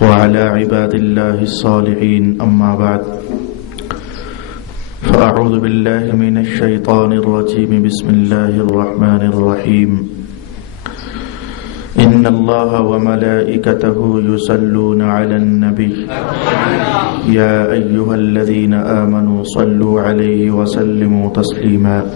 وعلى عباد الله الصالحين أما بعد فأعوذ بالله من الشيطان الرجيم بسم الله الرحمن الرحيم إن الله وملائكته يصلون على النبي يا أيها الذين آمنوا صلوا عليه وسلموا تسليما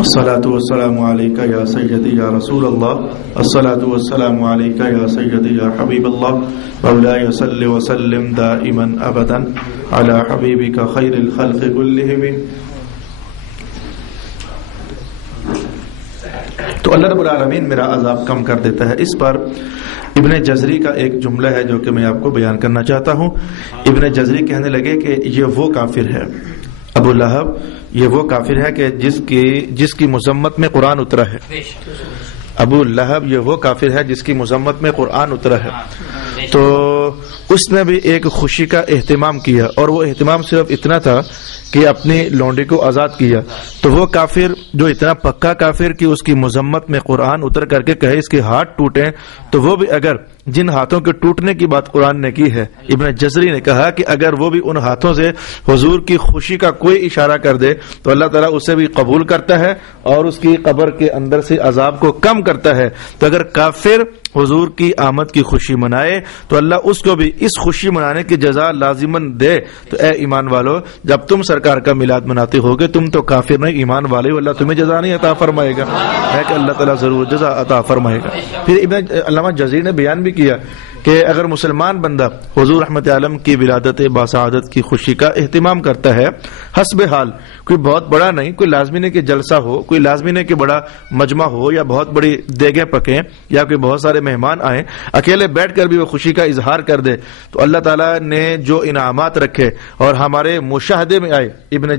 الصلاة والسلام عليك يا سيدي يا رسول الله الصلاة والسلام عليك يا سيدي يا حبيب الله مولاي صل وسلم دائما أبدا على حبيبك خير الخلق كلهم. تو اللہ رب العالمین میرا عذاب کم کر دیتا ہے. اس پر ابن جزری کا ایک جملہ ہے جو کہ میں آپ کو بیان کرنا چاہتا ہوں. ابن جزری کہنے لگے کہ یہ وہ کافر ہے ابو لہب، یہ وہ کافر ہے کہ جس کی مذمت میں قرآن اترا ہے. ابو لہب یہ وہ کافر ہے جس کی مذمت میں قرآن اترا ہے. تو اس نے بھی ایک خوشی کا اہتمام کیا، اور وہ اہتمام صرف اتنا تھا کہ اپنی لونڈی کو آزاد کیا. تو وہ کافر جو اتنا پکا کافر کہ اس کی مذمت میں قرآن اتر کر کے کہے اس کے ہاتھ ٹوٹیں، تو وہ بھی اگر جن ہاتھوں کے ٹوٹنے کی بات قرآن نے کی ہے، ابن جزری نے کہا کہ اگر وہ بھی ان ہاتھوں سے حضور کی خوشی کا کوئی اشارہ کر دے تو اللہ تعالیٰ اسے بھی قبول کرتا ہے اور اس کی قبر کے اندر سے عذاب کو کم کرتا ہے. تو اگر کافر حضور کی آمد کی خوشی منائے تو اللہ اس کو بھی اس خوشی منانے کی جزا لازماً دے. تو اے ایمان والو، جب تم سرکار کا میلاد مناتے ہوگے تم تو کافر نہیں ایمان والے ہو، اللہ تمہیں جزا نہیں عطا فرمائے گا، ہے کہ اللہ تعالیٰ ضرور جزا عطا فرمائے گا. پھر علامہ جزیر نے بیان بھی کیا کہ اگر مسلمان بندہ حضور رحمت عالم کی ولادت باسعادت کی خوشی کا اہتمام کرتا ہے حسب حال، کوئی بہت بڑا نہیں، کوئی لازمی نہیں کہ جلسہ ہو، کوئی لازمی نہیں کہ بڑا مجمع ہو یا بہت بڑی دیگیں پکیں یا کوئی بہت سارے مہمان آئیں، اکیلے بیٹھ کر بھی وہ خوشی کا اظہار کر دے تو اللہ تعالیٰ نے جو انعامات رکھے اور ہمارے مشاہدے میں آئے،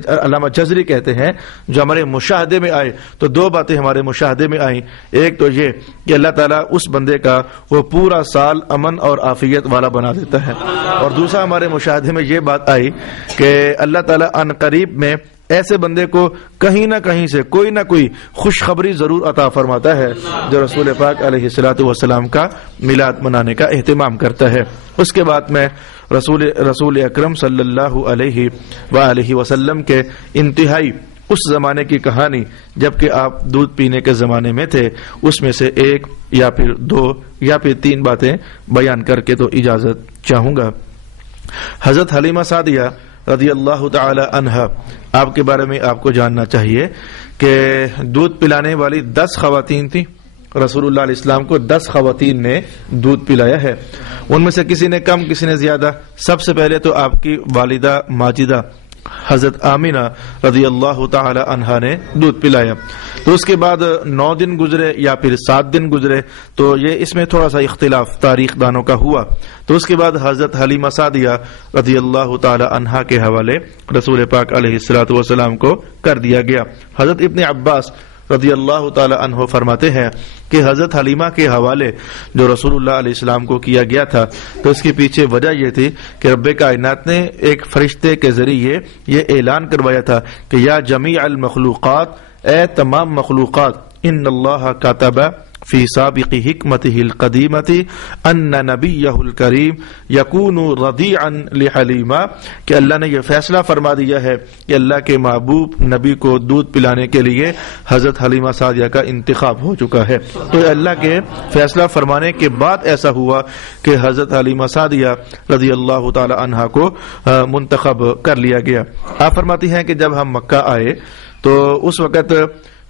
علامہ جزری کہتے ہیں جو ہمارے مشاہدے میں آئے تو دو باتیں ہمارے مشاہدے میں آئیں. ایک تو یہ کہ اللہ تعالیٰ اس بندے کا وہ پورا سال امن اور عافیت والا بنا دیتا ہے، اور دوسرا ہمارے مشاہدے میں یہ بات آئی کہ اللہ تعالیٰ ان قریب میں ایسے بندے کو کہیں نہ کہیں سے کوئی نہ کوئی خوشخبری ضرور عطا فرماتا ہے جو رسول پاک علیہ الصلوۃ والسلام کا میلاد منانے کا اہتمام کرتا ہے. اس کے بعد میں رسول اکرم صلی اللہ علیہ وآلہ وسلم کے انتہائی اس زمانے کی کہانی جبکہ آپ دودھ پینے کے زمانے میں تھے، اس میں سے ایک یا پھر دو یا پھر تین باتیں بیان کر کے تو اجازت چاہوں گا. حضرت حلیمہ سعدیہ رضی اللہ تعالی عنہا، آپ کے بارے میں آپ کو جاننا چاہیے کہ دودھ پلانے والی 10 خواتین تھیں. رسول اللہ علیہ السلام کو 10 خواتین نے دودھ پلایا ہے. ان میں سے کسی نے کم کسی نے زیادہ. سب سے پہلے تو آپ کی والدہ ماجدہ حضرت آمینہ رضی اللہ تعالی عنہا نے دودھ پلایا. تو اس کے بعد 9 دن گزرے یا پھر 7 دن گزرے، تو یہ اس میں تھوڑا سا اختلاف تاریخ دانوں کا ہوا. تو اس کے بعد حضرت حلیمہ سعدیہ رضی اللہ تعالی عنہا کے حوالے رسول پاک علیہ الصلوۃ والسلام کو کر دیا گیا. حضرت ابن عباس رضی اللہ تعالی عنہ فرماتے ہیں کہ حضرت حلیمہ کے حوالے جو رسول اللہ علیہ السلام کو کیا گیا تھا تو اس کے پیچھے وجہ یہ تھی کہ رب کائنات نے ایک فرشتے کے ذریعے یہ اعلان کروایا تھا کہ یا جمیع المخلوقات، اے تمام مخلوقات، ان اللہ کتب فی سابق حکمتہ القدیمۃ ان نبیہ الکریم یکون رضیعا لحلیمہ، کہ اللہ نے یہ فیصلہ فرما دیا ہے کہ اللہ کے محبوب نبی کو دودھ پلانے کے لیے حضرت حلیمہ سعدیہ کا انتخاب ہو چکا ہے. تو اللہ کے فیصلہ فرمانے کے بعد ایسا ہوا کہ حضرت حلیمہ سعدیہ رضی اللہ تعالی عنہا کو منتخب کر لیا گیا. آپ فرماتی ہیں کہ جب ہم مکہ آئے تو اس وقت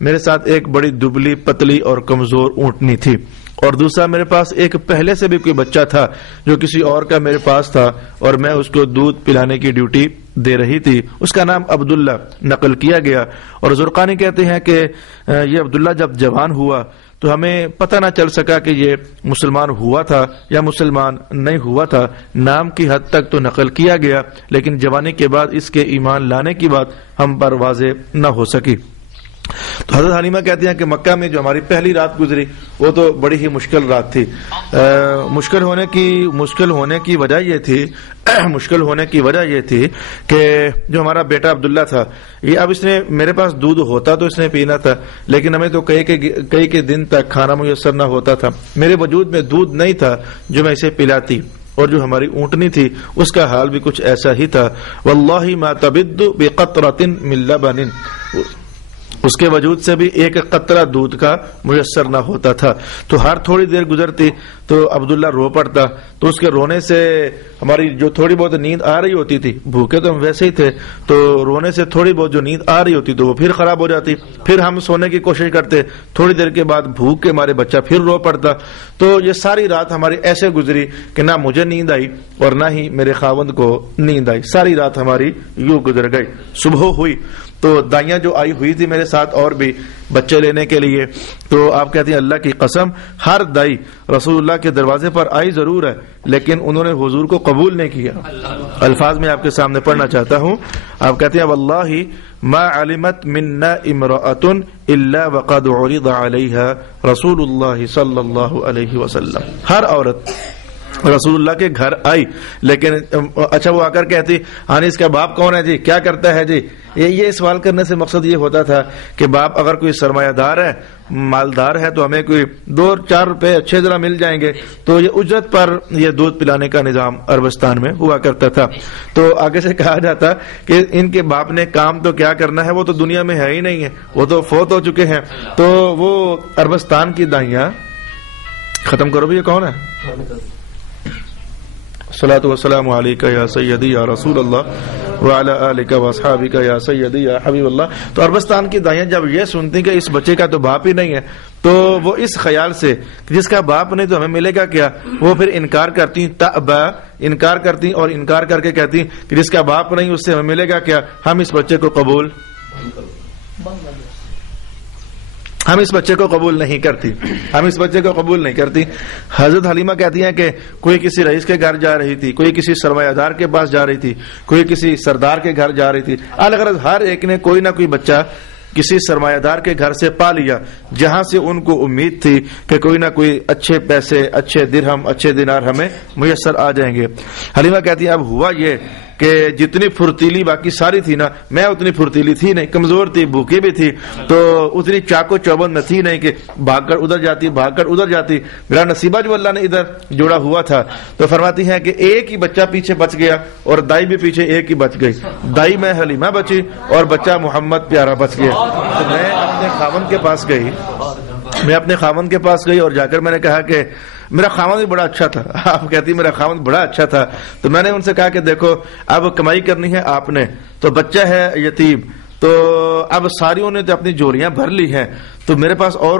میرے ساتھ ایک بڑی دبلی پتلی اور کمزور اونٹنی تھی، اور دوسرا میرے پاس ایک پہلے سے بھی کوئی بچہ تھا جو کسی اور کا میرے پاس تھا اور میں اس کو دودھ پلانے کی ڈیوٹی دے رہی تھی. اس کا نام عبداللہ نقل کیا گیا. اور زرقانی کہتے ہیں کہ یہ عبداللہ جب جوان ہوا تو ہمیں پتہ نہ چل سکا کہ یہ مسلمان ہوا تھا یا مسلمان نہیں ہوا تھا. نام کی حد تک تو نقل کیا گیا لیکن جوانی کے بعد اس کے ایمان لانے کی بات ہم پر واضح نہ ہو سکی. تو حضرت حلیمہ کہتے ہیں کہ مکہ میں جو ہماری پہلی رات گزری وہ تو بڑی ہی مشکل رات تھی. مشکل ہونے کی وجہ یہ تھی کہ جو ہمارا بیٹا عبداللہ تھا، یہ اب اس نے میرے پاس دودھ ہوتا تو اس نے پینا تھا، لیکن ہمیں تو کئی دن تک کھانا میسر نہ ہوتا تھا. میرے وجود میں دودھ نہیں تھا جو میں اسے پلاتی. اور جو ہماری اونٹنی تھی اس کا حال بھی کچھ ایسا ہی تھا. واللہ ما تبد بقطرۃ من لبن، اس کے وجود سے بھی ایک قطرہ دودھ کا میسر نہ ہوتا تھا. تو ہر تھوڑی دیر گزرتی تو عبداللہ رو پڑتا، تو اس کے رونے سے ہماری جو تھوڑی بہت نیند آ رہی ہوتی تھی، بھوکے تو ہم ویسے ہی تھے، تو رونے سے تھوڑی بہت جو نیند آ رہی ہوتی تو وہ پھر خراب ہو جاتی. پھر ہم سونے کی کوشش کرتے، تھوڑی دیر کے بعد بھوک کے ہمارے بچہ پھر رو پڑتا. تو یہ ساری رات ہماری ایسے گزری کہ نہ مجھے نیند آئی اور نہ ہی میرے خاوند کو نیند آئی. ساری رات ہماری یوں گزر گئی. صبح ہوئی تو دائیاں جو آئی ہوئی تھی میرے ساتھ اور بھی بچے لینے کے لیے، تو آپ کہتے ہیں اللہ کی قسم ہر دائی رسول اللہ کے دروازے پر آئی ضرور ہے لیکن انہوں نے حضور کو قبول نہیں کیا. الفاظ میں آپ کے سامنے پڑھنا چاہتا ہوں. آپ کہتے ہیں واللہ ما علمت منا امرأۃ الا وقد عرض علیہا رسول اللہ صلی اللہ علیہ وسلم. ہر عورت رسول اللہ کے گھر آئی لیکن اچھا وہ آ کر کہتی ہاں اس کا باپ کون ہے جی، کیا کرتا ہے جی. یہ سوال کرنے سے مقصد یہ ہوتا تھا کہ باپ اگر کوئی سرمایہ دار ہے، مالدار ہے، تو ہمیں کوئی 2-4 روپے اچھے ذرا مل جائیں گے. تو یہ اجرت پر یہ دودھ پلانے کا نظام عربستان میں ہوا کرتا تھا. تو آگے سے کہا جاتا کہ ان کے باپ نے کام تو کیا کرنا ہے، وہ تو دنیا میں ہے ہی نہیں ہے، وہ تو فوت ہو چکے ہیں. تو وہ عربستان کی دائیاں ختم کرو بھی. یہ کون ہے؟ صلاۃ والسلام علیک یا سیدی یا رسول اللہ وعلی آلک واصحابک یا سیدی یا حبیب اللہ. تو عربستان کی دائیاں جب یہ سنتی کہ اس بچے کا تو باپ ہی نہیں ہے، تو وہ اس خیال سے جس کا باپ نہیں تو ہمیں ملے گا کیا، وہ پھر انکار کرتی، تأبا انکار کرتی اور انکار کر کے کہتی کہ جس کا باپ نہیں اس سے ہمیں ملے گا کیا، ہم اس بچے کو قبول نہیں کرتی، ہم اس بچے کو قبول نہیں کرتی. حضرت حلیمہ کہتی ہیں کہ کوئی کسی رئیس کے گھر جا رہی تھی، کوئی کسی سرمایہ دار کے پاس جا رہی تھی، کوئی کسی سردار کے گھر جا رہی تھی. الغرض ہر ایک نے کوئی نہ کوئی بچہ کسی سرمایہ دار کے گھر سے پا لیا جہاں سے ان کو امید تھی کہ کوئی نہ کوئی اچھے پیسے، اچھے درہم، اچھے دینار ہمیں میسر آ جائیں گے. حلیمہ کہتی ہیں اب ہوا یہ کہ جتنی پھرتیلی باقی ساری تھی نا، میں اتنی پھرتیلی تھی نہیں، کمزور تھی، بھوکی بھی تھی، تو اتنی چاقو چوبند نہ تھی نہیں کہ بھاگ کر ادھر جاتی. میرا نصیبہ جو اللہ نے ادھر جوڑا ہوا تھا. تو فرماتی ہیں کہ ایک ہی بچہ پیچھے بچ گیا اور دائی بھی پیچھے ایک ہی بچ گئی. دائی میں حلیمہ بچی اور بچہ محمد پیارا بچ گیا. تو میں اپنے خاوند کے پاس گئی اور جا کر میں نے کہا کہ میرا خاوند بھی بڑا اچھا تھا. آپ کہتی میرا خاوند بڑا اچھا تھا. تو میں نے ان سے کہا کہ دیکھو اب کمائی کرنی ہے آپ نے، تو بچہ ہے یتیم، تو اب ساریوں نے تو اپنی جولیاں بھر لی ہیں، تو میرے پاس اور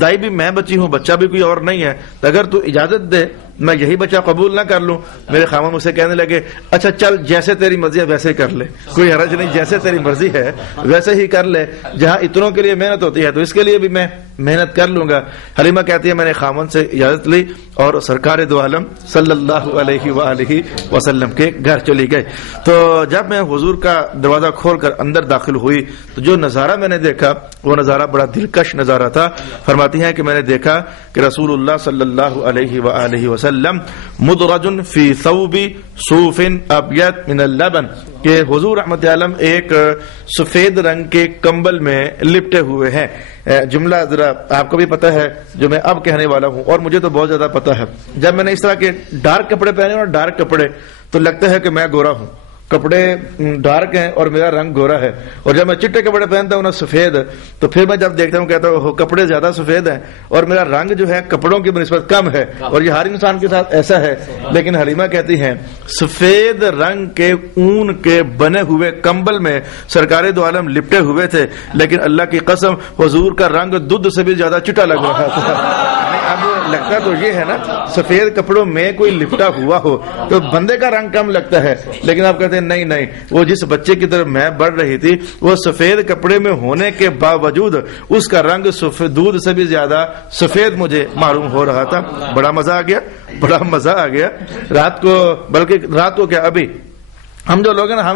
دائی بھی میں بچی ہوں، بچہ بھی کوئی اور نہیں ہے، تو اگر تو اجازت دے میں یہی بچہ قبول نہ کر لوں. میرے خاوند مجھ سے کہنے لگے اچھا چل جیسے تیری مرضی ہے ویسے کر لے، کوئی حرج نہیں، جیسے تیری مرضی ہے ویسے ہی کر لے، جہاں اتنوں کے لیے محنت ہوتی ہے تو اس کے لیے بھی میں محنت کر لوں گا. حلیمہ کہتی ہے میں نے خاوند سے اجازت لی اور سرکار دو عالم صلی اللہ علیہ وآلہ وسلم کے گھر چلی گئی. تو جب میں حضور کا دروازہ کھول کر اندر داخل ہوئی تو جو نظارہ میں نے دیکھا وہ نظارہ بڑا دلکش نظارہ تھا. فرماتی ہیں کہ میں نے دیکھا کہ رسول اللہ صلی اللہ علیہ وآلہ وسلم مدرج فی ثوب صوف ابیض من اللبن، کہ حضور رحمت عالم ایک سفید رنگ کے کمبل میں لپٹے ہوئے ہیں. جملہ ذرا آپ کو بھی پتہ ہے جو میں اب کہنے والا ہوں اور مجھے تو بہت زیادہ پتہ ہے. جب میں نے اس طرح کے ڈارک کپڑے پہنے اور ڈارک کپڑے تو لگتا ہے کہ میں گورا ہوں، کپڑے ڈارک ہیں اور میرا رنگ گورا ہے، اور جب میں چٹے کپڑے پہنتا ہوں نا سفید، تو پھر میں جب دیکھتا ہوں کہتا ہوں کپڑے زیادہ سفید ہیں اور میرا رنگ جو ہے کپڑوں کی بنسبت کم ہے، اور یہ ہر انسان کے ساتھ ایسا ہے. لیکن حلیمہ کہتی ہیں سفید رنگ کے اون کے بنے ہوئے کمبل میں سرکار دو عالم لپٹے ہوئے تھے، لیکن اللہ کی قسم حضور کا رنگ دودھ سے بھی زیادہ چٹا لگ رہا تھا. اب لگتا تو یہ ہے نا سفید کپڑوں میں کوئی لپٹا ہوا ہو تو بندے کا رنگ کم لگتا ہے، لیکن آپ کہتے ہیں نہیں، وہ جس بچے کی طرف میں بڑھ رہی تھی وہ سفید کپڑے میں ہونے کے باوجود اس کا رنگ دودھ سے بھی زیادہ سفید مجھے معلوم ہو رہا تھا. بڑا مزہ آ گیا. رات کو کیا ابھی ہم جو لوگ ہیں نا،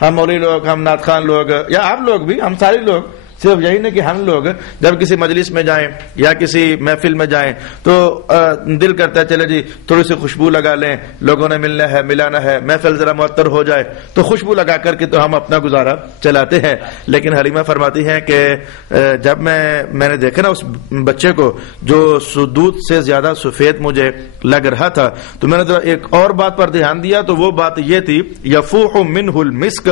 ہم مولوی لوگ، ہم نعت خوان لوگ، یا آپ لوگ بھی، ہم سارے لوگ صرف یہی نہیں کہ ہم لوگ جب کسی مجلس میں جائیں یا کسی محفل میں جائیں تو دل کرتا ہے چلے جی تھوڑی سی خوشبو لگا لیں، لوگوں نے ملنا ہے ملانا ہے، محفل ذرا معطر ہو جائے تو خوشبو لگا کر کے تو ہم اپنا گزارا چلاتے ہیں. لیکن حلیمہ فرماتی ہیں کہ جب میں نے دیکھا نا اس بچے کو جو دودھ سے زیادہ سفید مجھے لگ رہا تھا، تو میں نے ذرا ایک اور بات پر دھیان دیا، تو وہ بات یہ تھی یفوح منہ المسک،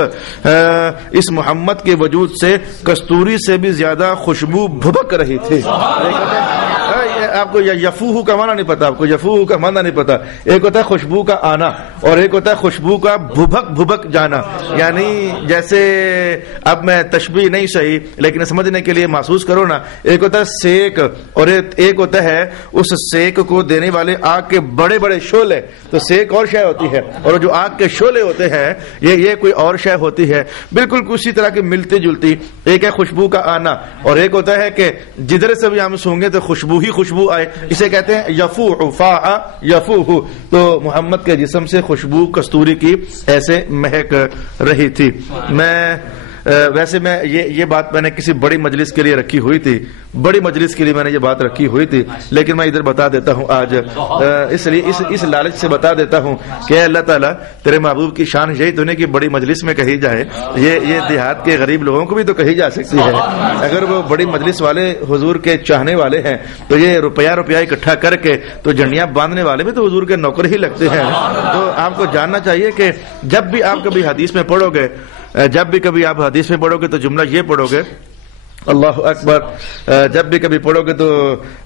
اس محمد کے وجود سے کستوری سے بھی زیادہ خوشبو بھبک رہی تھی. آپ کو یفوہ کا معنی نہیں پتا، آپ کو یفوہ کا معنی نہیں پتا. ایک ہوتا ہے خوشبو کا آنا اور ایک ہوتا ہے خوشبو کا بھبک بھبک جانا. یعنی جیسے اب میں تشبیہ نہیں صحیح لیکن سمجھنے کے لیے محسوس کرو نا، ایک ہوتا ہے سیک اور ایک ہوتا ہے اس سیک کو دینے والے آگ کے بڑے بڑے شعلے. تو سیک اور شے ہوتی ہے اور جو آگ کے شعلے ہوتے ہیں یہ کوئی اور شے ہوتی ہے. بالکل اسی طرح کی ملتی جلتی. ایک ہے خوشبو کا آنا اور ایک ہوتا ہے کہ جدھر سے بھی ہم سونگے تو خوشبو ہی خوشبو آئے، اسے کہتے ہیں یفوح، فاء یفوح. تو محمد کے جسم سے خوشبو کستوری کی ایسے مہک رہی تھی. ویسے میں یہ بات میں نے کسی بڑی مجلس کے لیے رکھی ہوئی تھی، بڑی مجلس کے لیے میں نے یہ بات رکھی ہوئی تھی، لیکن میں ادھر بتا دیتا ہوں آج اس لیے اس لالچ سے بتا دیتا ہوں کہ اللہ تعالیٰ تیرے محبوب کی شان یہی تو نہیں کہ بڑی مجلس میں کہی جائے، یہ دیہات کے غریب لوگوں کو بھی تو کہی جا سکتی ہے. اگر وہ بڑی مجلس والے حضور کے چاہنے والے ہیں تو یہ روپیہ اکٹھا کر کے تو جھنڈیاں باندھنے والے بھی تو حضور کے نوکر ہی لگتے ہیں. تو آپ کو جاننا چاہیے کہ جب بھی آپ کبھی حدیث میں پڑھو گے، جب بھی کبھی آپ حدیث میں پڑھو گے تو جملہ یہ پڑھو گے اللہ اکبر. جب بھی کبھی پڑھو گے تو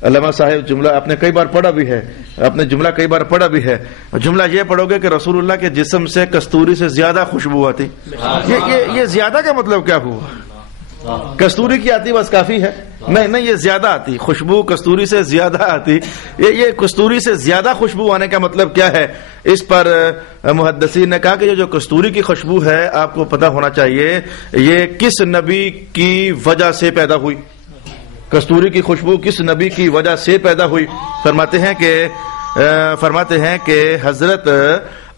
علامہ صاحب جملہ آپ نے کئی بار پڑھا بھی ہے، آپ نے جملہ کئی بار پڑھا بھی ہے. جملہ یہ پڑھو گے کہ رسول اللہ کے جسم سے کستوری سے زیادہ خوشبو آتی. یہ زیادہ کا مطلب کیا ہوا؟ کستوری کی آتی بس کافی ہے؟ نہیں، یہ زیادہ آتی. خوشبو کستوری سے زیادہ آتی. یہ کستوری سے زیادہ خوشبو آنے کا مطلب کیا ہے؟ اس پر محدثین نے کہا کہ یہ جو کستوری کی خوشبو ہے آپ کو پتہ ہونا چاہیے یہ کس نبی کی وجہ سے پیدا ہوئی. کستوری کی خوشبو کس نبی کی وجہ سے پیدا ہوئی؟ فرماتے ہیں کہ حضرت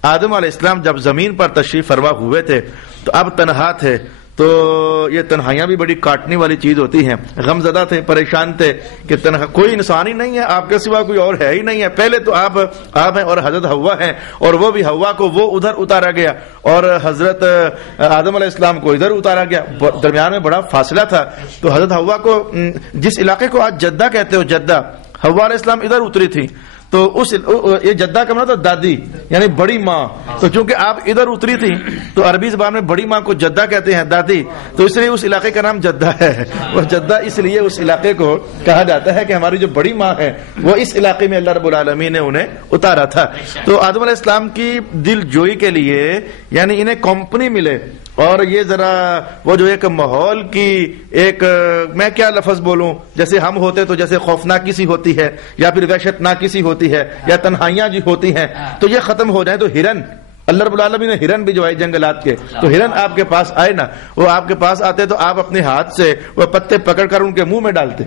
آدم علیہ السلام جب زمین پر تشریف فرما ہوئے تھے تو اب تنہا تھے. تو یہ تنہائیاں بھی بڑی کاٹنے والی چیز ہوتی ہیں. غم زدہ تھے، پریشان تھے کہ کوئی انسان ہی نہیں ہے، آپ کے سوا کوئی اور ہے ہی نہیں ہے. پہلے تو آپ ہیں اور حضرت حوا ہیں، اور وہ بھی حوا کو وہ ادھر اتارا گیا اور حضرت آدم علیہ السلام کو ادھر اتارا گیا. درمیان میں بڑا فاصلہ تھا. تو حضرت حوا کو جس علاقے کو آج جدہ کہتے ہو، جدہ، حوا علیہ السلام ادھر اتری تھی. تو یہ جدہ کا مطلب دادی یعنی بڑی ماں. تو چونکہ آپ ادھر اتری تھی تو عربی زبان میں بڑی ماں کو جدہ کہتے ہیں، دادی. تو اس لیے اس علاقے کا نام جدہ ہے. وہ جدہ اس لیے اس علاقے کو کہا جاتا ہے کہ ہماری جو بڑی ماں ہے وہ اس علاقے میں اللہ رب العالمین نے انہیں اتارا تھا. تو آدم علیہ السلام کی دل جوئی کے لیے یعنی انہیں کمپنی ملے اور یہ ذرا وہ جو ایک ماحول کی ایک میں کیا لفظ بولوں، جیسے ہم ہوتے تو جیسے خوفناکی سی ہوتی ہے یا پھر وحشت ناکی سی ہوتی ہے یا تنہائیاں جی ہوتی ہیں، تو یہ ختم ہو جائیں. تو ہرن اللہ رب العالمین نے ہرن بھی جو ہے جنگلات کے، تو ہرن آپ کے پاس آئے نا، وہ آپ کے پاس آتے تو آپ اپنے ہاتھ سے وہ پتے پکڑ کر ان کے منہ میں ڈالتے.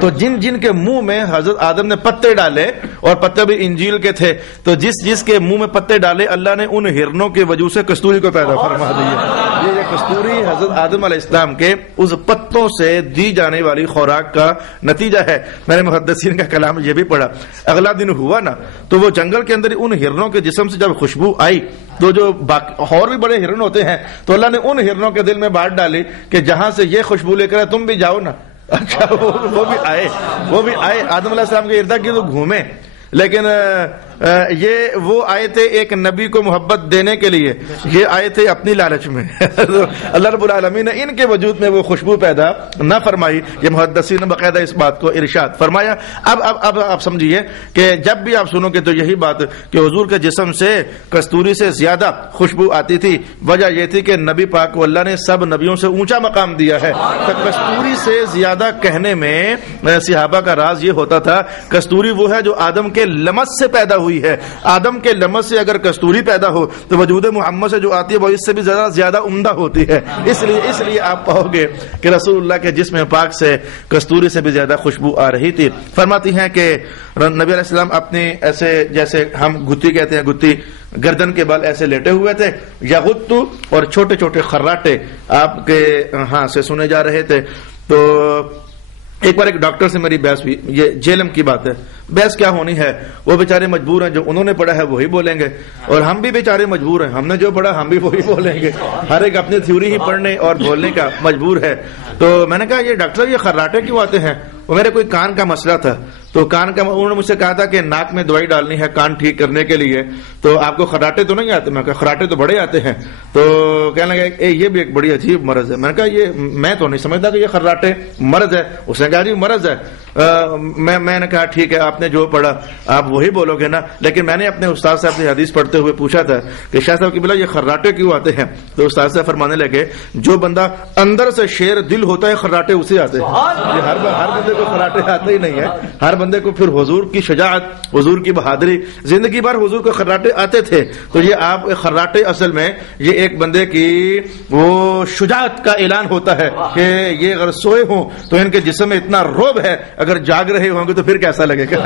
تو جن کے منہ میں حضرت آدم نے پتے ڈالے اور پتے بھی انجیل کے تھے، تو جس کے منہ میں پتے ڈالے اللہ نے ان ہرنوں کے وجود سے کستوری کو پیدا فرما دیا. یہ کستوری حضرت آدم علیہ السلام کے اس پتوں سے دی جانے والی خوراک کا نتیجہ ہے. میں نے محدثین کا کلام یہ بھی پڑھا. اگلا دن ہوا نا تو وہ جنگل کے اندر ان ہرنوں کے جسم سے جب خوشبو آئی تو جو اور بھی بڑے ہرن ہوتے ہیں تو اللہ نے ان ہرنوں کے دل میں بات ڈالی کہ جہاں سے یہ خوشبو لے کر تم بھی جاؤ نا. اچھا وہ بھی آئے آدم علیہ السلام کے ارد گرد گھومے. لیکن یہ وہ آئے تھے ایک نبی کو محبت دینے کے لیے، یہ آئے تھے اپنی لالچ میں. اللہ رب العالمین نے ان کے وجود میں وہ خوشبو پیدا نہ فرمائی. یہ محدثین نے باقاعدہ اس بات کو ارشاد فرمایا. اب آپ سمجھیے کہ جب بھی آپ سنو گے تو یہی بات کہ حضور کے جسم سے کستوری سے زیادہ خوشبو آتی تھی. وجہ یہ تھی کہ نبی پاک کو اللہ نے سب نبیوں سے اونچا مقام دیا ہے. تو کستوری سے زیادہ کہنے میں صحابہ کا راز یہ ہوتا تھا کستوری وہ ہے جو آدم کے لمس سے پیدا ہوئی ہے. آدم کے لمس سے اگر کستوری پیدا ہو تو وجود محمد سے جو آتی ہے وہ اس سے بھی زیادہ عمدہ ہوتی ہے. اس لیے آپ پاؤ گے کہ رسول اللہ کے جسم پاک سے کستوری سے بھی زیادہ خوشبو آ رہی تھی. فرماتی ہیں کہ نبی علیہ السلام اپنی ایسے جیسے ہم گتی کہتے ہیں, گتی گردن کے بل ایسے لیٹے ہوئے تھے, یغتو, اور چھوٹے چھوٹے خراٹے آپ کے ہاں سے سنے جا رہے تھے. تو ایک بار ایک ڈاکٹر سے میری بحث ہوئی, یہ جیلم کی بات ہے, بحث کیا ہونی ہے, وہ بیچارے مجبور ہیں, جو انہوں نے پڑھا ہے وہی بولیں گے, اور ہم بھی بیچارے مجبور ہیں, ہم نے جو پڑھا ہم بھی وہی بولیں گے. ہر ایک اپنی تھیوری ہی پڑھنے اور بولنے کا مجبور ہے. تو میں نے کہا یہ ڈاکٹر یہ خراٹے کیوں آتے ہیں؟ وہ میرے کوئی کان کا مسئلہ تھا, تو کان کا انہوں نے مجھ سے کہا تھا کہ ناک میں دوائی ڈالنی ہے کان ٹھیک کرنے کے لیے, تو آپ کو خراٹے تو نہیں آتے؟ میں کہا خراٹے تو بڑے آتے ہیں. تو کہنے لگا یہ بھی ایک بڑی عجیب مرض ہے. میں نے کہا یہ میں تو نہیں سمجھتا کہ یہ خراٹے مرض ہے. اس نے کہا جی مرض ہے. میں نے کہا ٹھیک ہے, آپ نے جو پڑھا آپ وہی بولو گے نا. لیکن میں نے اپنے استاد صاحب سے حدیث پڑھتے ہوئے پوچھا تھا کہ شاہ صاحب کی بلا یہ خراٹے کیوں آتے ہیں؟ تو استاد صاحب فرمانے لگے جو بندہ اندر سے شیر دل ہوتا ہے خراٹے اسے آتے ہیں. ہر بندے کو خراٹے آتے ہی نہیں ہے. ہر بندے کو پھر حضور کی شجاعت, حضور کی بہادری, زندگی بھر حضور کو خراٹے آتے تھے. تو یہ آپ خراٹے اصل میں یہ ایک بندے کی وہ شجاعت کا اعلان ہوتا ہے کہ یہ اگر سوئے ہوں تو ان کے جسم میں اتنا روب ہے, اگر جاگ رہے ہوں گے تو پھر کیسا لگے گا.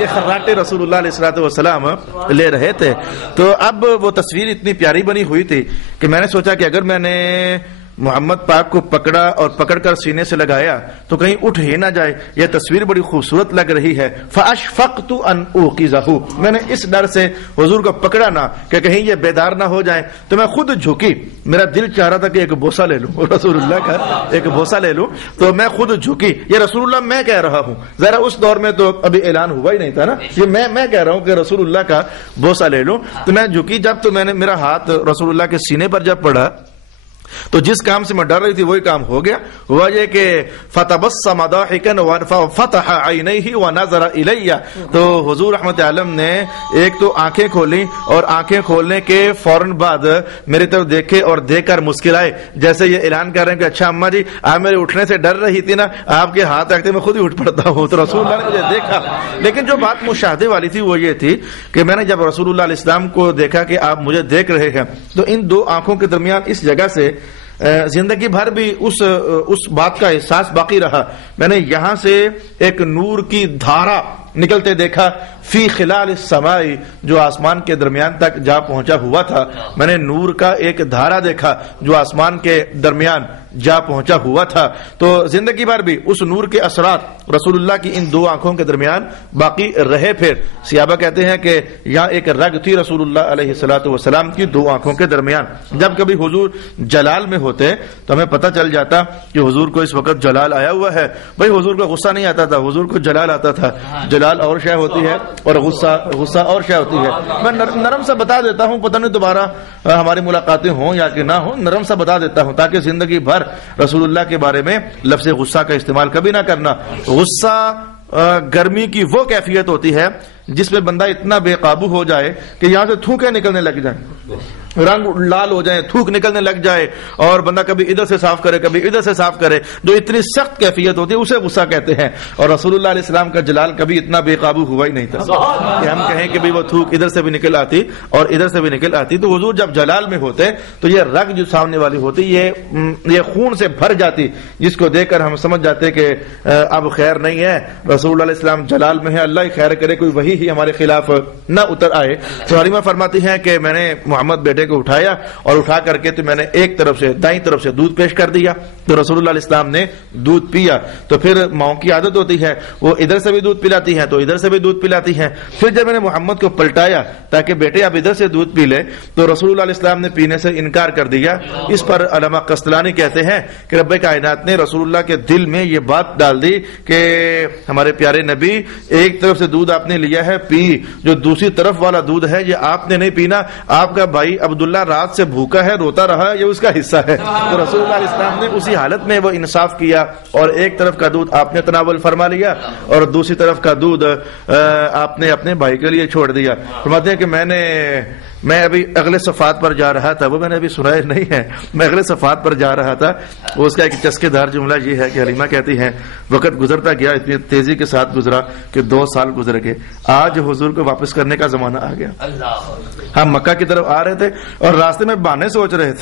یہ خراٹے رسول اللہ علیہ الصلوۃ والسلام لے رہے تھے. تو اب وہ تصویر اتنی پیاری بنی ہوئی تھی کہ میں نے سوچا کہ اگر میں نے محمد پاک کو پکڑا اور پکڑ کر سینے سے لگایا تو کہیں اٹھ ہی نہ جائے. یہ تصویر بڑی خوبصورت لگ رہی ہے. فاشفقت ان اوقظہ, میں نے اس ڈر سے حضور کو پکڑا نہ کہ کہیں یہ بیدار نہ ہو جائے, تو میں خود جھکی. میرا دل چاہ رہا تھا کہ ایک بوسہ لے لوں, رسول اللہ کا ایک بوسہ لے لوں. تو میں خود جھکی. یہ رسول اللہ میں کہہ رہا ہوں, ذرا اس دور میں تو ابھی اعلان ہوا ہی نہیں تھا نا, یہ میں کہہ رہا ہوں کہ رسول اللہ کا بوسہ لے لوں. تو میں جھکی جب, تو میں نے میرا ہاتھ رسول اللہ کے سینے پر جب پڑا تو جس کام سے میں ڈر رہی تھی وہی کام ہو گیا. ہوا یہ کہ فتبسم ضاحکا وفتح عینیہ ونظر الی, تو حضور رحمت عالم نے ایک تو آنکھیں کھولی اور آنکھیں کھولنے کے فوراً بعد میری طرف دیکھے اور دیکھ کر مسکرائے, جیسے یہ اعلان کر رہے ہیں کہ اچھا اماں جی آپ میرے اٹھنے سے ڈر رہی تھی نا, آپ کے ہاتھ رکھتے میں خود ہی اٹھ پڑتا ہوں. تو رسول اللہ نے مجھے دیکھا. لیکن جو بات مشاہدے والی تھی وہ یہ تھی کہ میں نے جب رسول اللہ علیہ السلام کو دیکھا کہ آپ مجھے دیکھ رہے ہیں, تو ان دو آنکھوں کے درمیان اس جگہ سے زندگی بھر بھی اس بات کا احساس باقی رہا. میں نے یہاں سے ایک نور کی دھارا نکلتے دیکھا فی خلال السماء, جو آسمان کے درمیان تک جا پہنچا ہوا تھا. میں نے نور کا ایک دھارا دیکھا جو آسمان کے درمیان جا پہنچا ہوا تھا. تو زندگی بھر بھی اس نور کے اثرات رسول اللہ کی ان دو آنکھوں کے درمیان باقی رہے. پھر صحابہ کہتے ہیں کہ یہاں ایک رگ تھی رسول اللہ علیہ الصلوۃ والسلام کی دو آنکھوں کے درمیان. جب کبھی حضور جلال میں ہوتے تو ہمیں پتہ چل جاتا کہ حضور کو اس وقت جلال آیا ہوا ہے. بھائی حضور کو غصہ نہیں آتا تھا, حضور کو جلال آتا تھا. جلال اور شے ہوتی ہے اور غصہ اور شے ہوتی ہے. میں نرم سا بتا دیتا ہوں, پتہ نہیں دوبارہ ہماری ملاقاتیں ہوں یا کہ نہ ہوں, نرم سا بتا دیتا ہوں تاکہ زندگی بھر رسول اللہ کے بارے میں لفظ غصہ کا استعمال کبھی نہ کرنا. غصہ گرمی کی وہ کیفیت ہوتی ہے جس میں بندہ اتنا بے قابو ہو جائے کہ یہاں سے تھوکے نکلنے لگ جائیں, رنگ لال ہو جائیں, تھوک نکلنے لگ جائے, اور بندہ کبھی ادھر سے صاف کرے کبھی ادھر سے صاف کرے. جو اتنی سخت کیفیت ہوتی ہے اسے غصہ کہتے ہیں. اور رسول اللہ علیہ السلام کا جلال کبھی اتنا بے قابو ہوا ہی نہیں تھا کہ ہم کہیں کہ بھی وہ تھوک ادھر سے بھی نکل آتی اور ادھر سے بھی نکل آتی. تو حضور جب جلال میں ہوتے تو یہ رگ جو سامنے والی ہوتی یہ خون سے بھر جاتی, جس کو دیکھ کر ہم سمجھ جاتے کہ اب خیر نہیں ہے, رسول اللہ علیہ السلام جلال میں ہے, اللہ ہی خیر کرے کوئی وہی ہی ہمارے خلاف نہ اتر آئے. تو حلیمہ فرماتی ہیں کہ میں نے محمد بیٹے کو اٹھایا اور اٹھا کر کے تو میں نے ایک طرف سے دائیں طرف سے دودھ پیش کر دیا. تو رسول اللہ علیہ السلام نے دودھ پیا. تو پھر ماؤں کی عادت ہوتی ہے وہ ادھر سے بھی دودھ پلاتی ہیں تو ادھر سے بھی دودھ پلاتی ہیں. پھر جب میں نے محمد کو پلٹایا تاکہ بیٹے اب ادھر سے دودھ پی لے تو رسول اللہ علیہ السلام نے پینے سے انکار کر دیا. اس پر علامہ قسطلانی کہتے ہیں کہ رب کائنات نے رسول اللہ کے دل میں یہ بات ڈال دی کہ ہمارے پیارے نبی ایک طرف سے دودھ آپ نے لیا ہے پی, جو دوسری طرف والا دودھ ہے یہ آپ نے نہیں پینا, آپ کا بھائی عبداللہ رات سے بھوکا ہے روتا رہا, یہ اس کا حصہ ہے. تو رسول اللہ علیہ السلام نے اسی حالت میں وہ انصاف کیا اور ایک طرف کا دودھ آپ نے تناول فرما لیا اور دوسری طرف کا دودھ آپ نے اپنے بھائی کے لیے چھوڑ دیا. فرماتے ہیں کہ میں نے میں ابھی اگلے صفحات پر جا رہا تھا، وہ میں نے ابھی سنایا نہیں ہے، میں اگلے صفحات پر جا رہا تھا. اس کا ایک چسکے دار جملہ یہ ہے کہ حلیمہ کہتی ہیں وقت گزرتا گیا، اتنی تیزی کے ساتھ گزرا کہ 2 سال گزر گئے. آج حضور کو واپس کرنے کا زمانہ آ گیا. ہم مکہ کی طرف آ رہے تھے اور راستے میں بہانے سوچ رہے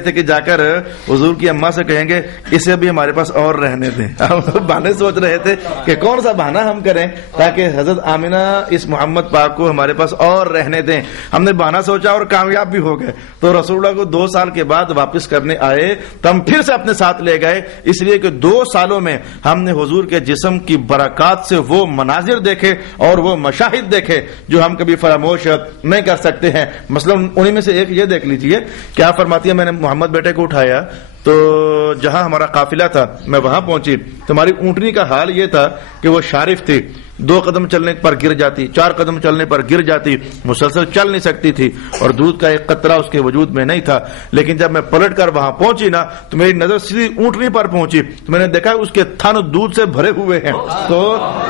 تھے کہ جا کر حضور کی اماں سے کہیں گے اسے بھی ہمارے پاس اور رہنے دیں. ہم بہانے سوچ رہے تھے کہ کون سا بہانہ ہم کریں تاکہ حضرت آمنہ اس محمد پاک کو ہمارے پاس اور رہنے دیں. ہم نے بہانہ سوچا اور کامیاب بھی ہو گئے. تو رسول اللہ کو 2 سال کے بعد واپس کرنے آئے تو ہم پھر سے اپنے ساتھ لے گئے، اس لیے کہ 2 سالوں میں ہم نے حضور کے جسم کی برکات سے وہ مناظر دیکھے اور وہ مشاہد دیکھے جو ہم کبھی فراموش نہیں کر سکتے ہیں. مثلا انہیں میں سے ایک یہ دیکھ لیجئے، کیا فرماتی ہے، میں نے محمد بیٹے کو اٹھایا تو جہاں ہمارا قافلہ تھا میں وہاں پہنچی. تمہاری اونٹنی کا حال یہ تھا کہ وہ شارف تھی، 2 قدم چلنے پر گر جاتی، 4 قدم چلنے پر گر جاتی، مسلسل چل نہیں سکتی تھی اور دودھ کا ایک قطرہ اس کے وجود میں نہیں تھا. لیکن جب میں پلٹ کر وہاں پہنچی نا تو میری نظر سیدھی اونٹنی پر پہنچی تو میں نے دیکھا اس کے تھن دودھ سے بھرے ہوئے ہیں. تو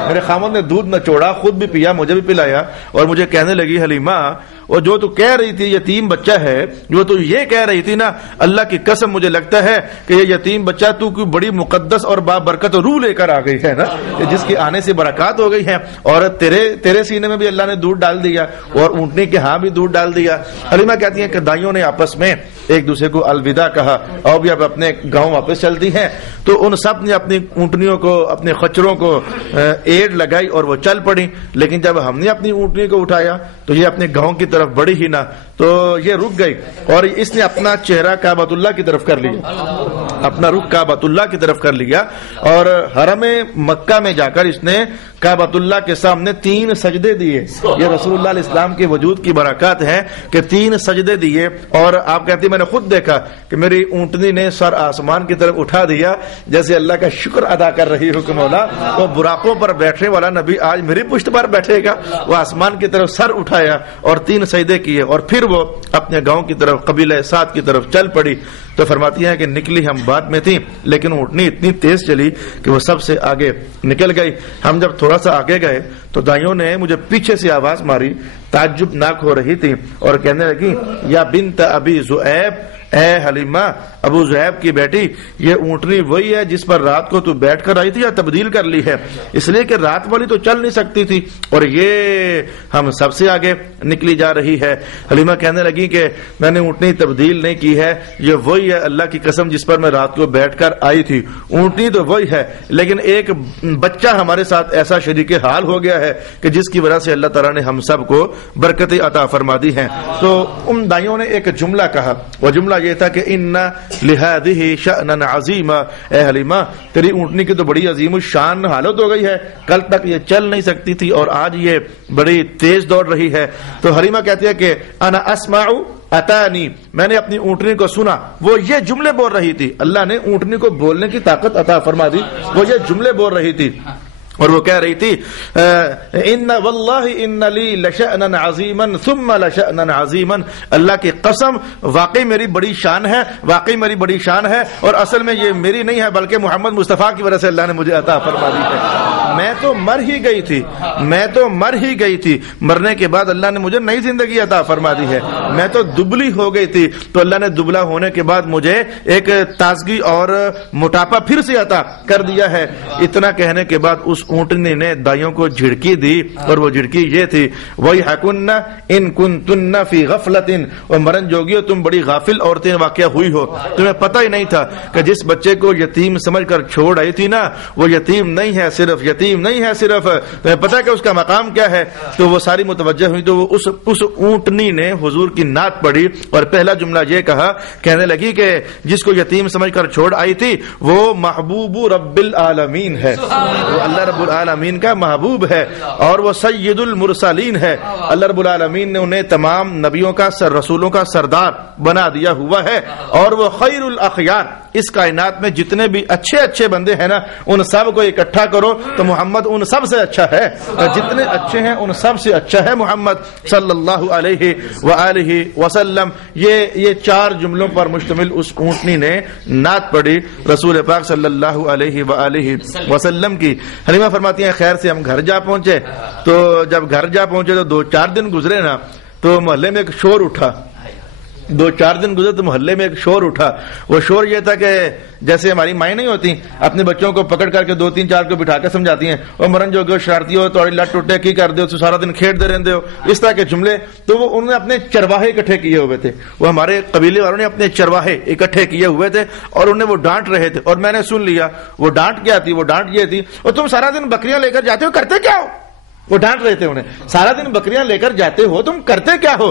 میرے خامد نے دودھ نچوڑا، خود بھی پیا، مجھے بھی پلایا اور مجھے کہنے لگی حلیمہ اور جو تو کہہ رہی تھی یتیم بچہ ہے، جو تو یہ کہہ رہی تھی نا، اللہ کی قسم مجھے لگتا ہے کہ یہ یتیم بچہ تو کوئی بڑی مقدس اور بابرکت روح لے کر آ گئی ہے نا، جس کے آنے سے برکات ہو گئی ہے. اور تیرے سینے میں بھی اللہ نے دودھ ڈال دیا اور اونٹنی کے ہاں بھی دودھ ڈال دیا. حلیمہ کہتی ہیں کہ دائیوں نے آپس میں ایک دوسرے کو الوداع کہا اور بھی اب اپنے گاؤں واپس چلتی ہیں. تو ان سب نے اپنی اونٹنیوں کو، اپنے خچروں کو ایڑ لگائی اور وہ چل پڑی. لیکن جب ہم نے اپنی اونٹنی کو اٹھایا تو یہ اپنے گاؤں کی طرف بڑھی ہی نہ، تو یہ رک گئی اور اس نے اپنا چہرہ کعبۃ اللہ کی طرف کر لیا، اپنا رخ کعبۃ اللہ کی طرف کر لیا اور حرم مکہ میں جا کر اس نے کعبۃ اللہ کے سامنے 3 سجدے دیے. یہ رسول اللہ علیہ السلام کے وجود کی برکات ہے کہ 3 سجدے دیے. اور آپ کہتی میں نے خود دیکھا کہ میری اونٹنی نے سر آسمان کی طرف اٹھا دیا جیسے اللہ کا شکر ادا کر رہی ہو کہ مولا وہ براقوں پر بیٹھنے والا نبی آج میری پشت پر بیٹھے گا. وہ آسمان کی طرف سر اٹھایا اور 3 سجدے کیے اور پھر وہ اپنے گاؤں کی طرف، قبیلہ سعد کی طرف چل پڑی. تو فرماتی ہیں کہ نکلی ہم بعد میں تھی لیکن اونٹنی اتنی تیز چلی کہ وہ سب سے آگے نکل گئی. ہم جب تھوڑا سا آگے گئے تو دائیوں نے مجھے پیچھے سے آواز ماری، تعجب ناک ہو رہی تھی اور کہنے لگی یا بنت ابی ذؤیب، اے حلیمہ ابو ذؤیب کی بیٹی، یہ اونٹنی وہی ہے جس پر رات کو تو بیٹھ کر آئی تھی یا تبدیل کر لی ہے؟ اس لیے کہ رات والی تو چل نہیں سکتی تھی اور یہ ہم سب سے آگے نکلی جا رہی ہے. حلیمہ کہنے لگی کہ میں نے اونٹنی تبدیل نہیں کی ہے، یہ وہی ہے اللہ کی قسم جس پر میں رات کو بیٹھ کر آئی تھی. اونٹنی تو وہی ہے لیکن ایک بچہ ہمارے ساتھ ایسا شریک حال ہو گیا ہے کہ جس کی وجہ سے اللہ تعالیٰ نے ہم سب کو برکتیں عطا فرما دی ہیں. تو ان دائیوں نے ایک جملہ کہا، وہ جملہ یہ تھا کہ ان لہذہ شأنا عظیما، اے حلیمہ تیری اونٹنی کی تو بڑی عظیم الشان حالت ہو گئی ہے، کل تک یہ چل نہیں سکتی تھی اور آج یہ بڑی تیز دوڑ رہی ہے. تو حلیمہ کہتی ہے کہ انا اسمع اتانی، میں نے اپنی اونٹنی کو سنا، وہ یہ جملے بول رہی تھی. اللہ نے اونٹنی کو بولنے کی طاقت عطا فرما دی، وہ یہ جملے بول رہی تھی اور وہ کہہ رہی تھی ان واللہ ان لی لشأنا عظیما ثم لشأنا عظیما، اللہ کی قسم واقعی میری بڑی شان ہے، واقعی میری بڑی شان ہے اور اصل میں یہ میری نہیں ہے بلکہ محمد مصطفیٰ کی وجہ سے اللہ نے مجھے عطا فرما دی ہے. میں تو مر ہی گئی تھی، مرنے کے بعد اللہ نے مجھے نئی زندگی عطا فرما دی ہے. میں تو دبلی ہو گئی تھی تو اللہ نے دبلا ہونے کے بعد مجھے ایک تازگی اور موٹاپا پھر سے عطا کر دیا ہے. اتنا کہنے کے بعد اس اونٹنی نے دائیوں کو جھڑکی دی اور وہ جھڑکی یہ تھی وَيْحَكُنَّ إِن كُنتُنَّ فِي غَفْلَةٍ، اور مرن جوگیو تم بڑی غافل عورتیں واقع ہوئی ہو، تمہیں پتہ ہی نہیں تھا کہ جس بچے کو یتیم سمجھ کر چھوڑ آئی تھی نا وہ یتیم نہیں ہے صرف، یتیم نہیں ہے صرف، تمہیں پتہ کہ اس کا مقام کیا ہے. تو وہ ساری متوجہ ہوئی تو وہ اس اونٹنی نے حضور کی نعت پڑھی اور پہلا جملہ یہ کہا، کہنے لگی کہ جس کو یتیم سمجھ کر چھوڑ آئی تھی وہ محبوب رب العالمین ہے، وہ اللہ رب العالمین کا محبوب ہے اور وہ سید المرسلین ہے. اللہ رب العالمین نے انہیں تمام نبیوں کا رسولوں کا سردار بنا دیا ہوا ہے اور وہ خیر الاخیار، اس کائنات میں جتنے بھی اچھے اچھے بندے ہیں نا ان سب کو اکٹھا کرو تو محمد ان سب سے اچھا ہے، جتنے اچھے ہیں ان سب سے اچھا ہے محمد صلی اللہ علیہ وآلہ وسلم۔ یہ 4 جملوں پر مشتمل اس اونٹنی نے نعت پڑھی رسول پاک صلی اللہ علیہ وآلہ وسلم کی۔ حلیمہ فرماتی ہیں خیر سے ہم گھر جا پہنچے، تو جب گھر جا پہنچے تو 2-4 دن گزرے نا تو محلے میں ایک شور اٹھا، 2-4 دن گزرے تو محلے میں ایک شور اٹھا۔ وہ شور یہ تھا کہ جیسے ہماری مائیں نہیں ہوتی اپنے بچوں کو پکڑ کر کے 2-3-4 کو بٹھا کے سمجھاتی ہیں، وہ مرن جو گو شرارتی ہو توڑی لٹ ٹوٹے کی کر دے سارا دن کھیڑ دے رہتے ہو، اس طرح کے جملے۔ تو وہ انہوں نے اپنے چرواہے اکٹھے کیے ہوئے تھے، وہ ہمارے قبیلے والوں نے اپنے چرواہے اکٹھے کیے ہوئے تھے اور انہیں وہ ڈانٹ رہے تھے، اور میں نے سن لیا وہ ڈانٹ کیا تھی۔ وہ ڈانٹ یہ تھی اور تم سارا دن بکریاں لے کر جاتے ہو کرتے کیا ہو؟ وہ ڈانٹ رہے تھے انہیں، سارا دن بکریاں لے کر جاتے ہو تم کرتے کیا ہو؟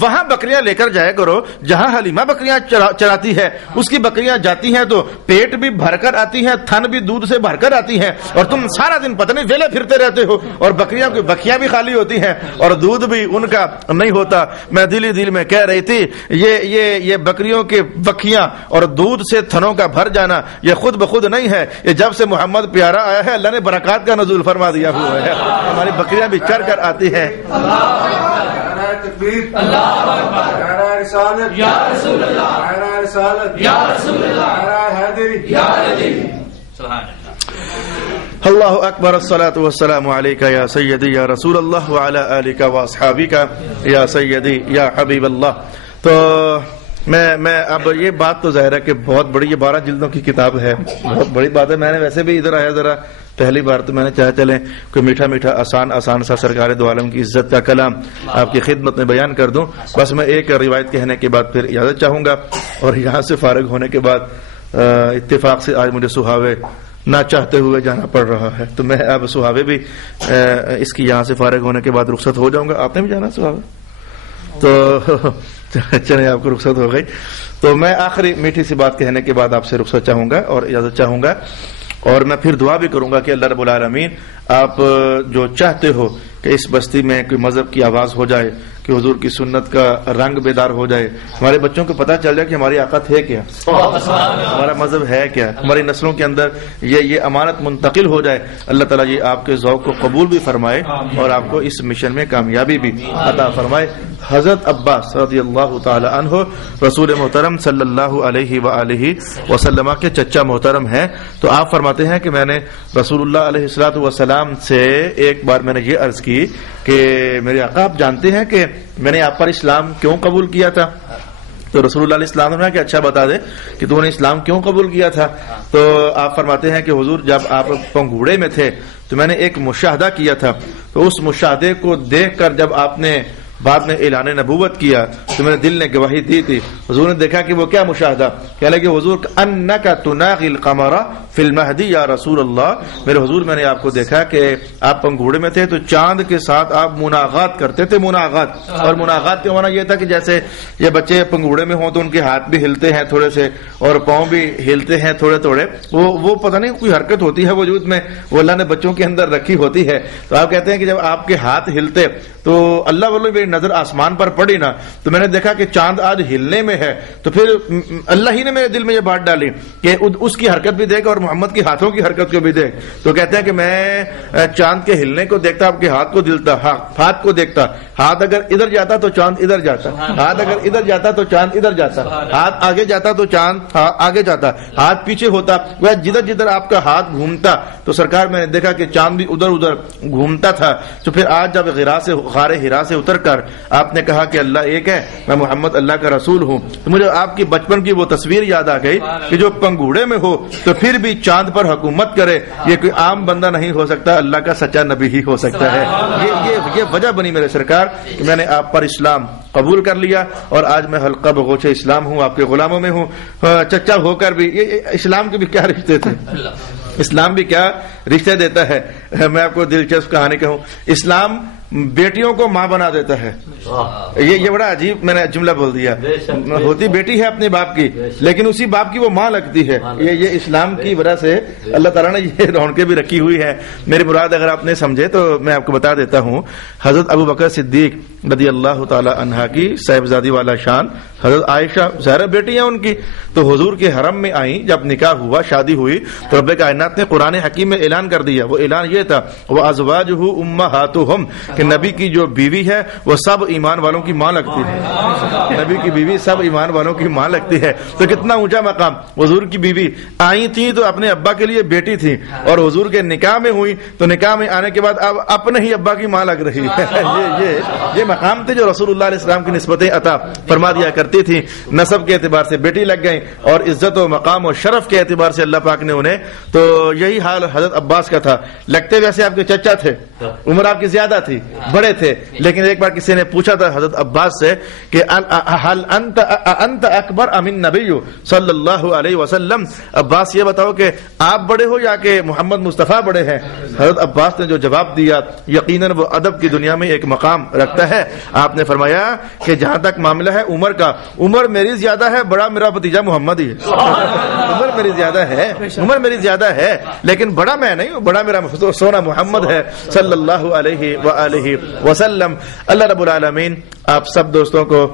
وہاں بکریاں لے کر جایا کرو جہاں حلیمہ بکریاں چراتی ہے، اس کی بکریاں جاتی ہیں تو پیٹ بھی بھر کر آتی ہیں، تھن بھی دودھ سے بھر کر آتی ہیں، اور تم سارا دن پتہ نہیں ویلے پھرتے رہتے ہو، اور بکریاں کی بکیاں بھی خالی ہوتی ہیں اور دودھ بھی ان کا نہیں ہوتا۔ میں دل ہی دل میں کہہ رہی تھی یہ بکریوں کے بکیاں اور دودھ سے تھنوں کا بھر جانا یہ خود بخود نہیں ہے، یہ جب سے محمد پیارا آیا ہے اللہ نے برکات کا نزول فرما دیا ہوا ہے، ہماری بکریاں بھی چر کر آتی ہیں۔ اللہ اکبر، الصلاۃ والسلام علیک یا سیدی یا رسول اللہ وعلی آلک واصحابک یا سیدی یا حبیب اللہ۔ تو میں اب یہ بات تو ظاہر ہے کہ بہت بڑی، یہ 12 جلدوں کی کتاب ہے، بہت بڑی بات ہے۔ میں نے ویسے بھی ادھر آیا ذرا پہلی بار تو میں نے چاہا چلیں کوئی میٹھا میٹھا آسان سا سرکار دو عالم کی عزت کا کلام آپ کی خدمت میں بیان کر دوں۔ بس میں ایک روایت کہنے کے بعد پھر اجازت چاہوں گا، اور یہاں سے فارغ ہونے کے بعد اتفاق سے آج مجھے سہاوے نہ چاہتے ہوئے جانا پڑ رہا ہے، تو میں اب سہاوے بھی اس کی یہاں سے فارغ ہونے کے بعد رخصت ہو جاؤں گا۔ آپ نے بھی جانا سہاوے؟ تو چلیں آپ کو رخصت ہو گئی، تو میں آخری میٹھی سی بات کہنے کے بعد آپ سے رخصت چاہوں گا اور اجازت چاہوں گا، اور میں پھر دعا بھی کروں گا کہ اللہ رب العالمین آپ جو چاہتے ہو کہ اس بستی میں کوئی مذہب کی آواز ہو جائے، کہ حضور کی سنت کا رنگ بیدار ہو جائے، ہمارے بچوں کو پتہ چل جائے کہ ہماری آقت ہے کیا، ہمارا مذہب ہے کیا، ہماری نسلوں کے اندر یہ امانت منتقل ہو جائے، اللہ تعالیٰ یہ آپ کے ذوق کو قبول بھی فرمائے اور آپ کو اس مشن میں کامیابی بھی عطا فرمائے۔ حضرت عباس رضی اللہ تعالی عنہ رسول محترم صلی اللہ علیہ وآلہ وسلم کے چچا محترم ہیں، تو آپ فرماتے ہیں کہ میں نے رسول اللہ علیہ الصلوۃ والسلام سے ایک بار میں نے یہ عرض کی کہ میرے آقا آپ جانتے ہیں کہ میں نے آپ پر اسلام کیوں قبول کیا تھا؟ تو رسول اللہ علیہ السلام نے کہ اچھا بتا دے کہ تو نے اسلام کیوں قبول کیا تھا؟ تو آپ فرماتے ہیں کہ حضور جب آپ پنگوڑے میں تھے تو میں نے ایک مشاہدہ کیا تھا، تو اس مشاہدے کو دیکھ کر جب آپ نے بعد میں اعلان نبوت کیا تو میرے دل نے گواہی دی تھی۔ حضور نے دیکھا کہ وہ کیا مشاہدہ، کہنے لگے حضور انک تناغی القمر فی المہدی یا رسول اللہ، میرے حضور میں نے آپ کو دیکھا کہ آپ پنگھوڑے میں تھے تو چاند کے ساتھ آپ مناغات کرتے تھے، مناغات، اور مناغات کا معنی یہ تھا کہ جیسے یہ بچے پنگھوڑے میں ہوں تو ان کے ہاتھ بھی ہلتے ہیں تھوڑے سے اور پاؤں بھی ہلتے ہیں تھوڑے تھوڑے، وہ پتہ نہیں کوئی حرکت ہوتی ہے وجود میں، وہ اللہ نے بچوں کے اندر رکھی ہوتی ہے۔ تو آپ کہتے ہیں کہ جب آپ کے ہاتھ ہلتے تو اللہ والوں میری نظر آسمان پر پڑی نا تو میں نے دیکھا کہ چاند آج ہلنے میں ہے، تو پھر اللہ ہی نے میرے دل میں یہ بات ڈالی کہ اس کی حرکت بھی دیکھ اور محمد کی ہاتھوں کی حرکت کو بھی دیکھ۔ تو کہتے ہیں کہ میں چاند کے ہلنے کو دیکھتا، آپ کے ہاتھ کو دلتا، ہاتھ کو دیکھتا، ہاتھ اگر ادھر جاتا تو چاند ادھر جاتا، ہاتھ اگر ادھر جاتا تو چاند ادھر جاتا، ہاتھ آگے جاتا تو چاند آگے جاتا، ہاتھ پیچھے ہوتا، وہ جدھر جدھر آپ کا ہاتھ گھومتا تو سرکار میں نے دیکھا کہ چاند بھی ادھر ادھر گھومتا تھا۔ تو پھر آج جب غار ہرا سے اتر کر آپ نے کہا کہ اللہ ایک ہے، میں محمد اللہ کا رسول ہوں، تو مجھے آپ کی بچپن کی وہ تصویر یاد آ گئی کہ جو پنگوڑے میں ہو تو پھر بھی چاند پر حکومت کرے، یہ کوئی عام بندہ نہیں ہو سکتا، اللہ کا سچا نبی ہی ہو سکتا ہے۔ یہ وجہ بنی میرے سرکار کہ میں نے آپ پر اسلام قبول کر لیا اور آج میں حلقہ بغوچ اسلام ہوں، آپ کے غلاموں میں ہوں۔ چچا ہو کر بھی یہ اسلام کے بھی کیا رشتے تھے، اسلام بھی کیا رشتے دیتا ہے۔ میں آپ کو دلچسپ کہانی کہوں، اسلام بیٹیوں کو ماں بنا دیتا ہے. یہ بڑا عجیب میں نے جملہ بول دیا. ہوتی بیٹی ہے اپنے باپ کی, لیکن اسی باپ کی وہ ماں لگتی ہے. یہ اسلام کی وجہ سے اللہ تعالیٰ نے یہ رونقیں بھی رکھی ہوئی ہے. میری مراد اگر آپ نے سمجھے تو میں آپ کو بتا دیتا ہوں. حضرت ابو بکر صدیق رضی اللہ تعالی عنہا کی صاحبزادی والا شان حضرت عائشہ ظاہر بیٹی ہیں ان کی, تو حضور کے حرم میں آئیں. جب نکاح ہوا, شادی ہوئی, تو رب کائنات نے قرآن حکیم میں اعلان کر دیا. وہ اعلان یہ تھا وَأَزْوَاجُهُ أُمَّهَاتُهُمْ کہ نبی کی جو بیوی ہے وہ سب ایمان والوں کی ماں لگتی ہے. نبی کی بیوی سب ایمان والوں کی ماں لگتی ہے. تو کتنا اونچا مقام. حضور کی بیوی آئی تھی تو اپنے ابا کے لیے بیٹی تھی, اور حضور کے نکاح میں ہوئی تو نکاح میں آنے کے بعد اب اپنے ہی ابا کی ماں لگ رہی ہے. یہ مقام تھے جو رسول اللہ علیہ السلام کی نسبتیں عطا فرما دیا کرتی تھی. نسب کے اعتبار سے بیٹی لگ گئی, اور عزت و مقام و شرف کے اعتبار سے اللہ پاک نے انہیں. تو یہی حال حضرت عباس کا تھا. لگتے ویسے آپ کے چچا تھے, عمر آپ کی زیادہ تھی, بڑے تھے, لیکن ایک بار کسی نے پوچھا تھا حضرت عباس سے کہ هل انت اکبر ام النبی صلی اللہ علیہ وسلم. عباس یہ بتاؤ کہ آپ بڑے ہو یا کہ محمد مصطفیٰ بڑے ہیں. حضرت عباس نے جو جواب دیا یقیناً وہ ادب کی دنیا میں ایک مقام رکھتا ہے. آپ نے فرمایا کہ جہاں تک معاملہ ہے عمر کا, عمر میری زیادہ ہے, بڑا میرا بھتیجا محمد ہی ہے. عمر میری زیادہ ہے, لیکن بڑا میں نہیں ہوں, بڑا میرا سونا محمد ہے صلی اللہ علیہ وآلہ وسلم. اللہ رب العالمین آپ سب دوستوں کو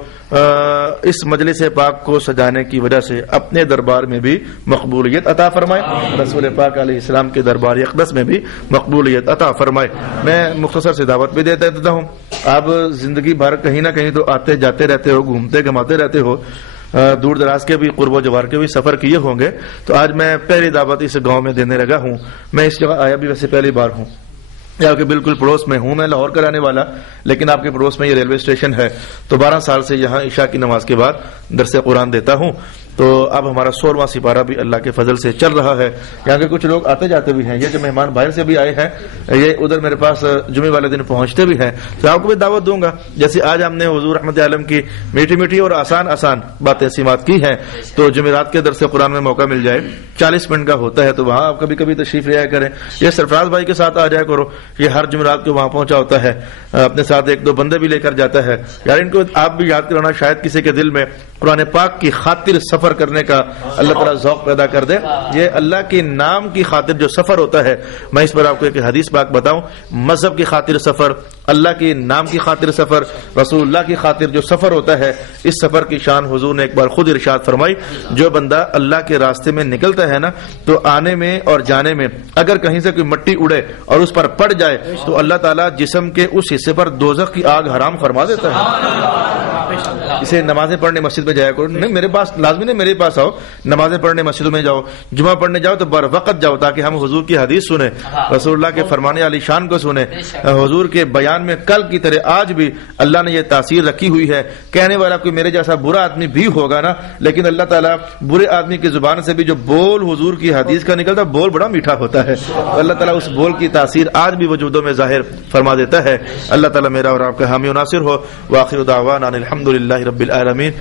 اس مجلس پاک کو سجانے کی وجہ سے اپنے دربار میں بھی مقبولیت عطا فرمائے, رسول پاک علیہ السلام کے دربار اقدس میں بھی مقبولیت عطا فرمائے. میں مختصر سی دعوت بھی دیتا ہوں. آپ زندگی بھر کہیں نہ کہیں تو آتے جاتے رہتے ہو, گھومتے گھماتے رہتے ہو, دور دراز کے بھی, قرب و جوار کے بھی سفر کیے ہوں گے. تو آج میں پہلی دعوت اس گاؤں میں دینے لگا ہوں. میں اس جگہ آیا بھی ویسے پہلی بار ہوں, آپ کے بالکل پڑوس میں ہوں. میں لاہور کا رہنے والا, لیکن آپ کے پڑوس میں یہ ریلوے اسٹیشن ہے. تو 12 سال سے یہاں عشاء کی نماز کے بعد درس قرآن دیتا ہوں. تو اب ہمارا 16واں سپارہ بھی اللہ کے فضل سے چل رہا ہے. یہاں کے کچھ لوگ آتے جاتے بھی ہیں. یہ جو مہمان باہر سے بھی آئے ہیں, یہ ادھر میرے پاس جمعے والے دن پہنچتے بھی ہیں. تو آپ کو بھی دعوت دوں گا. جیسے آج ہم نے حضور رحمت عالم کی میٹھی میٹھی اور آسان باتیں سماعت کی ہیں, تو جمعرات کے درس قرآن میں موقع مل جائے, 40 منٹ کا ہوتا ہے, تو وہاں آپ کبھی کبھی تشریف لے آیا کریں. یہ سرفراز بھائی کے ساتھ آ جایا کرو, یہ ہر جمعرات کو وہاں پہنچا ہوتا ہے, اپنے ساتھ 1-2 بندے بھی لے کر جاتا ہے. یار ان کو آپ بھی یاد کرانا, شاید کسی کے دل میں قرآن پاک کی خاطر سفر کرنے کا اللہ تعالیٰ ذوق پیدا کر دے. یہ اللہ کے نام کی خاطر جو سفر ہوتا ہے, میں اس پر آپ کو ایک حدیث پاک بتاؤں. مذہب کی خاطر سفر, اللہ کے نام کی خاطر سفر, رسول اللہ کی خاطر جو سفر ہوتا ہے, اس سفر کی شان حضور نے ایک بار خود ارشاد فرمائی. جو بندہ اللہ کے راستے میں نکلتا ہے نا, تو آنے میں اور جانے میں اگر کہیں سے کوئی مٹی اڑے اور اس پر پڑ جائے تو اللہ تعالیٰ جسم کے اس حصے پر دوزخ کی آگ حرام فرما دیتا ہے. اسے نمازیں پڑھنے مسجد میں جایا کرو. نہیں میرے پاس لازمی نہیں, میرے پاس آؤ, نمازیں پڑھنے مسجد میں جاؤ, جمعہ پڑھنے جاؤ تو بر وقت جاؤ, تاکہ ہم حضور کی حدیث سنیں, رسول اللہ کے فرمانے علی شان کو سنیں. حضور کے بیان میں کل کی طرح آج بھی اللہ نے یہ تاثیر رکھی ہوئی ہے. کہنے والا کوئی میرے جیسا برا آدمی بھی ہوگا نا, لیکن اللہ تعالیٰ برے آدمی کی زبان سے بھی جو بول حضور کی حدیث کا نکلتا, بول بڑا میٹھا ہوتا ہے. اللہ تعالیٰ اس بول کی تاثیر آج بھی وجودوں میں ظاہر فرما دیتا ہے. اللہ تعالیٰ میرا اور آپ کا حامی و ناصر ہو. وآخر دعوانا الحمد للہ رب العالمین.